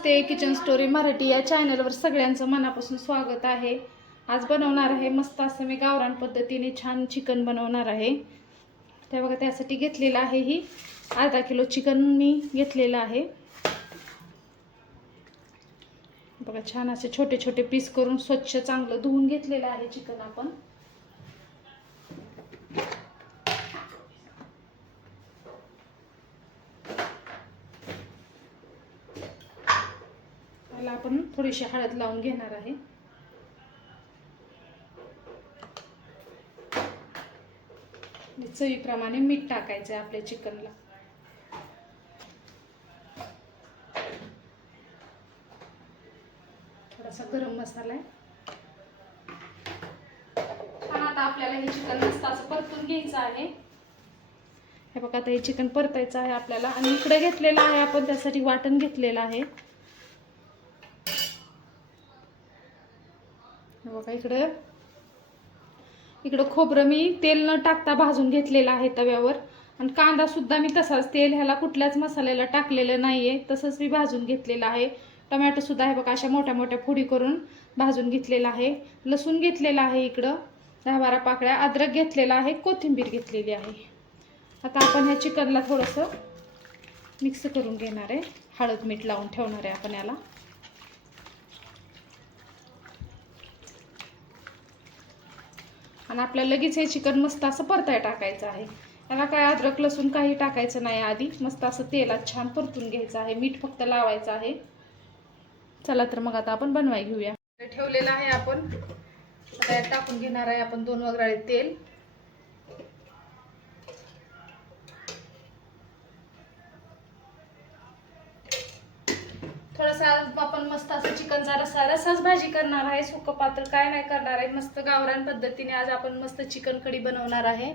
नमस्ते kitchen story Marathi या चॅनलवर सगळ्यांचं मनापासून स्वागत आहे. आज बनवणार आहे मस्त असं मी गावरान पद्धतीने छान चिकन बनवणार आहे. त्या बघा त्यासाठी घेतलेलं आहे ही. अर्धा किलो चिकन मी घेतलेलं आहे. बघा छान असे छोटे छोटे पीस करून स्वच्छ चांगलं धुवून घेतलेलं आहे चिकन आपण त्याला आपण थोडीशी हळद लावून घेणार आहे. चवीप्रमाणे मीठ टाकायचं आहे आपल्या चिकनला. थोडासा गरम मसाला आहे. आता आपल्याला हे चिकन मस्त असं परतून घ्यायचं आहे. हे बघा आता हे चिकन परतायचं आहे आपल्याला. आणि इकडे घेतलेलं आहे आपण त्यासाठी वाटण घेतलेलं आहे. बघा इकडं. इकडं खोबरं मी तेल न टाकता भाजून घेतलेलं आहे तव्यावर. आणि कांदासुद्धा मी तसाच तेल ह्याला कुठल्याच मसाल्याला टाकलेलं नाही आहे तसंच मी भाजून घेतलेलं आहे. टमॅटोसुद्धा हे बघा अशा मोठ्या मोठ्या फोडी करून भाजून घेतलेला आहे. लसूण घेतलेला आहे इकडं. दहा बारा पाकळ्या. अद्रक घेतलेला आहे. कोथिंबीर घेतलेली आहे. आता आपण ह्या चिकनला थोडंसं मिक्स करून घेणार आहे. हळद मीठ लावून ठेवणार आहे आपण याला. आणि आपल्याला लगेच हे चिकन मस्त असं परताय टाकायचं आहे. त्याला काय अद्रक लसूण काही टाकायचं नाही आधी. मस्त असं तेलात छान परतून घ्यायचं आहे. मीठ फक्त लावायचं आहे. चला तर मग आता आपण बनवाय घेऊया. ठेवलेलं आहे आपण. आता टाकून घेणार आहे आपण दोन वगैरे तेल. थोडासा आपण मस्त असं चिकनचा रस्सा रसाच भाजी करणार आहे सुकं पात्र काय नाही करणार आहे मस्त गावरान पद्धतीने आज आपण मस्त चिकन कढी बनवणार आहे.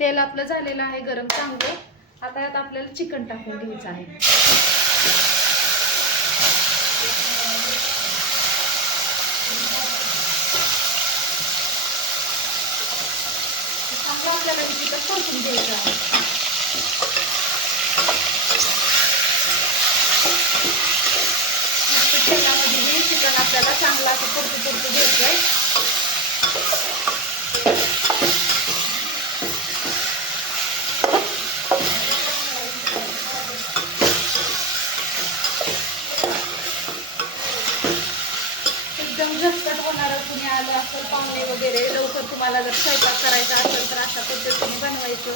तेल आपलं झालेलं आहे गरम चांगलं. आता यात आपल्याला चिकन टाकून घ्यायचं आहे. चांगलं आपल्याला हे चिकन परतून घ्यायचं आहे मस्त तेलामध्ये हे चिकन चांगला असं परतू परतू घ्यायचंय एकदम झटपट होणारं कुणी आलं असेल पाहुणे वगैरे लवकर तुम्हाला जर स्वयंपाक करायचा असेल तर अशा पद्धतीने बनवायचं.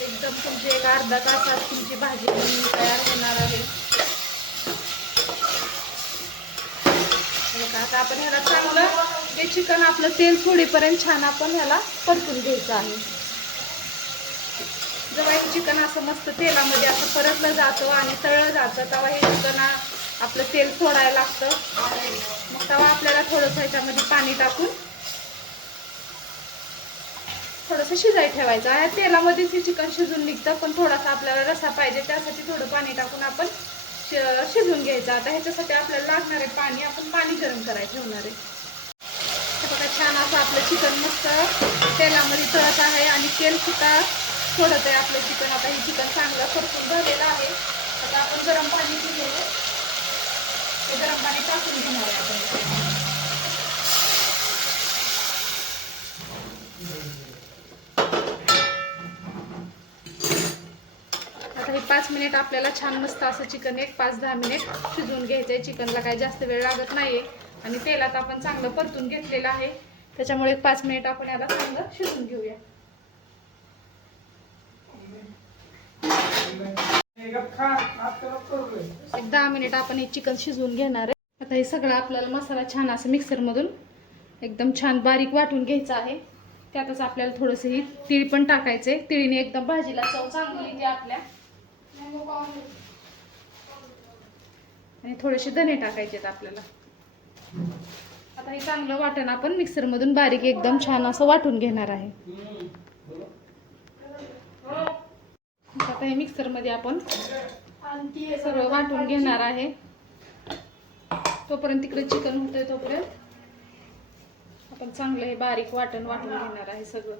एकदम तुमची एक अर्धा तासात तुमची भाजी तयार होणार आहे बघा, आता आपण ह्याला चांगलं हे चिकन आपलं तेल सोडीपर्यंत छान आपण ह्याला परतून घ्यायचं आहे. जेव्हा हे चिकन असं मस्त तेलामध्ये असं परतलं जातं आणि तळलं जातं तेव्हा हे चिकन आपलं तेल सोडायला लागतं. मग तेव्हा आपल्याला थोडंसं ह्याच्यामध्ये पाणी टाकून थोडंसं शिजाय ठेवायचं. आहे तेलामध्येच हे चिकन शिजून निघतं पण थोडासा आपल्याला रसा पाहिजे त्यासाठी थोडं पाणी टाकून आपण शिजवून घ्यायचं. आता ह्याच्यासाठी आपल्याला लागणार आहे पाणी आपण पाणी गरम करायला ठेवणार आहे. बघा छान असं आपलं चिकन मस्त तेलामध्ये तळत आहे आणि तेल सुद्धा सोडत आहे आपलं चिकन. आता हे चिकन चांगलं परतून भरलेलं आहे. आता आपण गरम पाणी घेऊ ते गरम पाणी टाकून घेणार आहे आपण. पाच मिनिट आपल्याला छान मस्त असं चिकन एक पाच दहा मिनिट शिजवून घ्यायचं आहे चिकनला काही जास्त वेळ लागत नाही आणि तेलात आपण चांगलं परतून घेतलेलं आहे. त्याच्यामुळे एक पाच मिनिट आपण याला चांगलं शिजून घेऊया. एक दहा मिनिट आपण हे चिकन शिजवून घेणार आहे. आता हे सगळं आपल्याला मसाला छान असं मिक्सरमधून एकदम छान बारीक वाटून घ्यायचं आहे. त्यातच आपल्याला थोडंसं ही तीळ पण टाकायचे तिळीने एकदम भाजीला चव चांगली येते आपल्या. आणि थोडेसे धणे टाकायचे आहेत आपल्याला. आता हे चांगलं वाटण आपण मिक्सरमधून बारीक एकदम छान असं वाटून घेणार आहे. आता हे मिक्सरमध्ये आपण सगळं वाटून घेणार आहे. तोपर्यंत तिकडे चिकन होतंय तोपर्यंत आपण चांगलं हे बारीक वाटण वाटून घेणार आहे सगळं.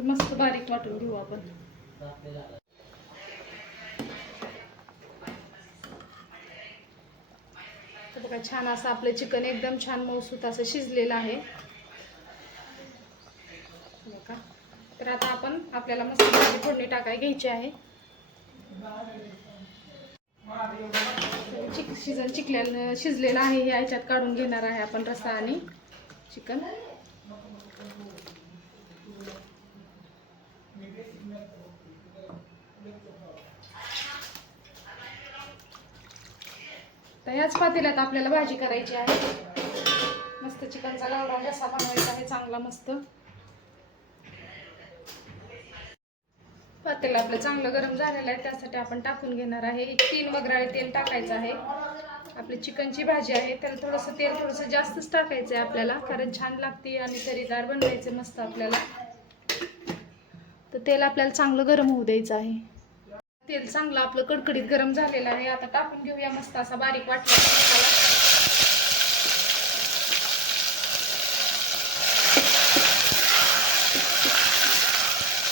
मस्त बारीक वाटून घेऊ आपण. बघा छान असं आपलं चिकन एकदम छान मौसूत असं शिजलेलं आहे. तर आता आपण आपल्याला मस्त फोडणी टाकाय घ्यायची आहे. चिक शिजन चिकलेलं शिजलेलं आहे हे याच्यात काढून घेणार आहे आपण रस्सा आणि चिकन. तर याच पातेल्यात आपल्याला भाजी करायची आहे. मस्त चिकनचा गावडा कसा बनवायचा आहे चांगला मस्त. पातेल आपलं चांगलं गरम झालेलं आहे त्यासाठी आपण टाकून घेणार आहे. एक तीन वगराळे तेल टाकायचं आहे. आपली चिकनची भाजी आहे त्याला थोडंसं तेल थोडंसं जास्तच टाकायचं आहे आपल्याला कारण छान लागते आणि तरीदार बनवायचं मस्त आपल्याला. तर तेल आपल्याला चांगलं गरम होऊ द्यायचं आहे. तेल चांगलं आपलं कडकडीत गरम झालेलं आहे. आता टाकून घेऊया मस्त असा बारीक वाटला मसाला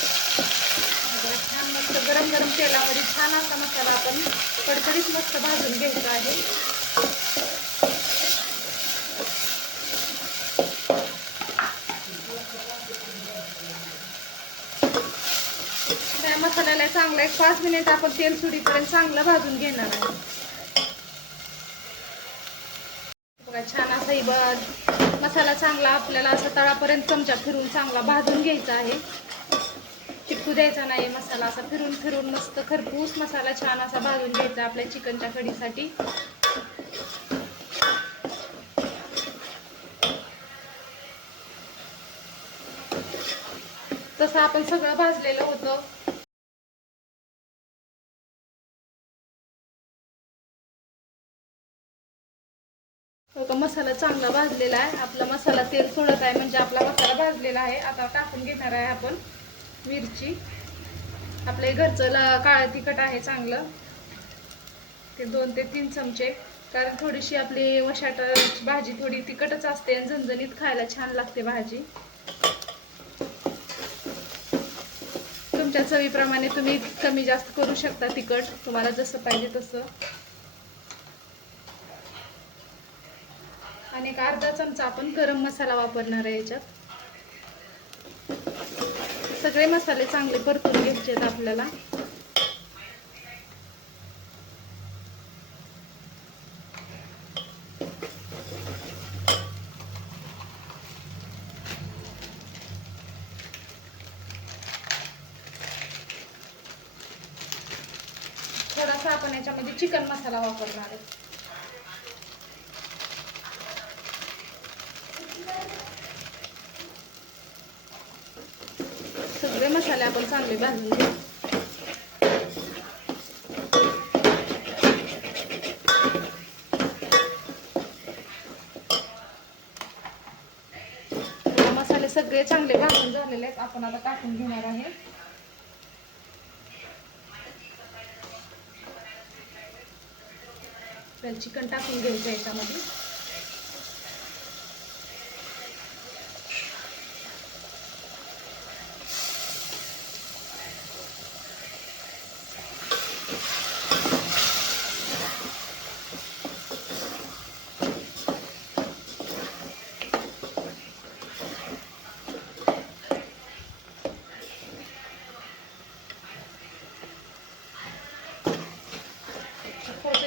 बघा, छान मस्त गरम गरम तेलामध्ये छान असा मसाला आपण कडकडीत मस्त भाजून घ्यायचा आहे. त्या मसाल्याला चांगला एक पाच मिनिट आपण तेल सुडीपर्यंत चांगलं भाजून घेणार आहे. बघा छान असा मसाला चांगला आपल्याला असा तळापर्यंत चमचा फिरून चांगला भाजून घ्यायचा आहे. चिपकू द्यायचा नाही मसाला असा फिरून फिरून मस्त खरपूस मसाला छान असा भाजून घ्यायचा आपल्या चिकनच्या कढीसाठी. तसं आपण सगळं भाजलेलं होतं. हो का मसाला चांगला भाजलेला आहे. आपला मसाला तेल सोडत आहे म्हणजे आपला मसाला भाजलेला आहे. आता टाकून घेणार आहे आपण. मिरची. आपल्या घरचं ला- काळं तिखट आहे चांगलं. ते दोन ते तीन चमचे. कारण थोडीशी आपली वशाटाची भाजी थोडी तिखटच असते आणि झणझणीत खायला छान लागते भाजी. तुमच्या चवीप्रमाणे तुम्ही कमी जास्त करू शकता तिखट. तुम्हाला जसं पाहिजे तसं. आणि एक अर्धा चमचा आपण गरम मसाला वापरणार आहे याच्यात. सगळे मसाले चांगले परतून घ्यायचे आहेत आपल्याला. थोडासा आपण याच्यामध्ये चिकन मसाला वापरणार आहे सगळे मसाले आपण चांगले भाजून मसाले सगळे चांगले भाजून झालेले आहेत. आपण आता टाकून घेणार आहे. चिकन टाकून घ्यायचं याच्यामध्ये.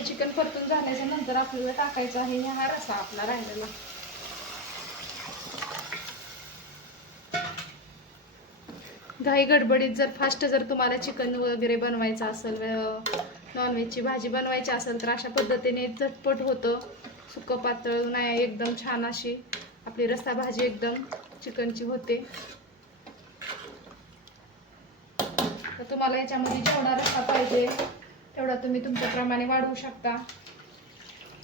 आपलं चिकन परतून झाल्याच्यानंतर आपल्याला टाकायचं आहे हा रसा आपला राहिलेला. घाई गडबडीत जर फास्ट जर तुम्हाला चिकन वगैरे बनवायचं असेल नॉनव्हेजची भाजी बनवायची असेल तर अशा पद्धतीने झटपट होतं. सुकं पातळ नाही एकदम छान अशी आपली रस्सा भाजी एकदम चिकनची होते. तर तुम्हाला याच्यामध्ये जेवढा रस्सा पाहिजे तेवढा तुम्ही तुमच्याप्रमाणे वाढवू शकता.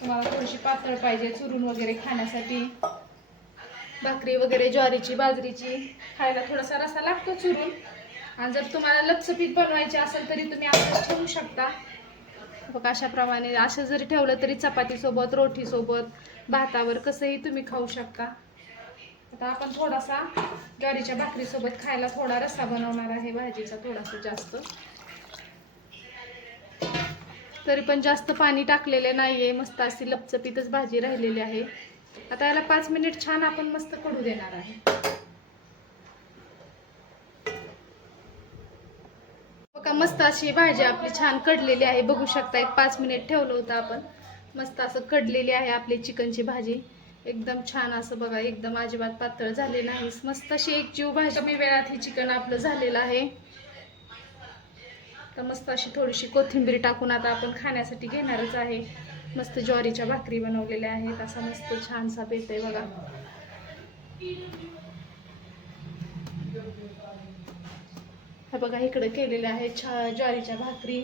तुम्हाला थोडीशी पातळ पाहिजे चुरून वगैरे खाण्यासाठी. भाकरी वगैरे ज्वारीची बाजरीची खायला थोडासा रसा लागतो चुरून. आणि जर तुम्हाला लपसपीत बनवायची असेल तरी तुम्ही असं ठेवू शकता. बघ अशाप्रमाणे असं जरी ठेवलं तरी चपातीसोबत रोटीसोबत भातावर कसंही तुम्ही खाऊ शकता. आता आपण थोडासा ज्वारीच्या भाकरीसोबत खायला थोडा रस्सा बनवणार आहे भाजीचा थोडासा जास्त. तरी पण जास्त पाणी टाकलेले नाहीये. मस्त अशी लपचपीतच भाजी राहिलेली आहे. आता याला पाच मिनिट छान आपण मस्त कडू देणार आहे. बघा मस्त अशी भाजी आपली छान कडलेली आहे. बघू शकता एक पाच मिनिट ठेवलं होतं आपण. मस्त असं कडलेली आहे आपली चिकनची भाजी. एकदम छान असं बघा एकदम अजिबात पातळ झाले नाही. मस्त अशी एक जीव भाजी. कमी वेळात हे चिकन आपलं झालेलं आहे. तर मस्त अशी थोडीशी कोथिंबीर टाकून आता आपण खाण्यासाठी घेणारच आहे. मस्त ज्वारीच्या भाकरी बनवलेल्या आहेत. असा मस्त छानसा बेत आहे बघा. हे बघा इकडं केलेल्या आहेत छा ज्वारीच्या भाकरी.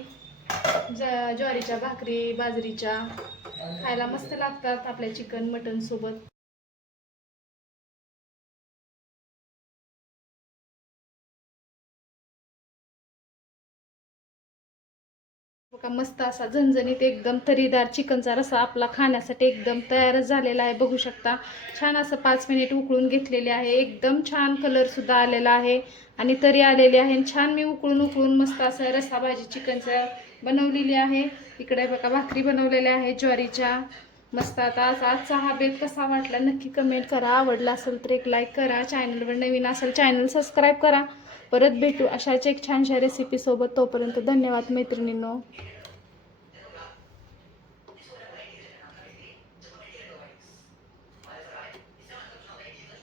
ज- ज्वारीच्या भाकरी बाजरीच्या. खायला मस्त लागतात आपल्या चिकन मटन सोबत. का मस्त असा झणझणीत एकदम तरीदार चिकनचा रसा आपला खाण्यासाठी एकदम तयारच झालेला आहे. बघू शकता. छान असं पाच मिनिट उकळून घेतलेले आहे. एकदम छान कलरसुद्धा आलेला आहे. आणि तरी आलेले आहे. आणि छान मी उकळून उकळून मस्त असं रसा भाजी चिकनचं बनवलेली आहे. इकडे बघा भाकरी बनवलेल्या आहे ज्वारीच्या. मस्त आता आज आजचा हा बेत कसा वाटला नक्की कमेंट करा. आवडला असेल तर एक लाईक करा. चॅनलवर नवीन असेल चॅनल सबस्क्राईब करा. परत भेटू अशाच एक छानशा रेसिपीसोबत तोपर्यंत धन्यवाद मैत्रिणींनो.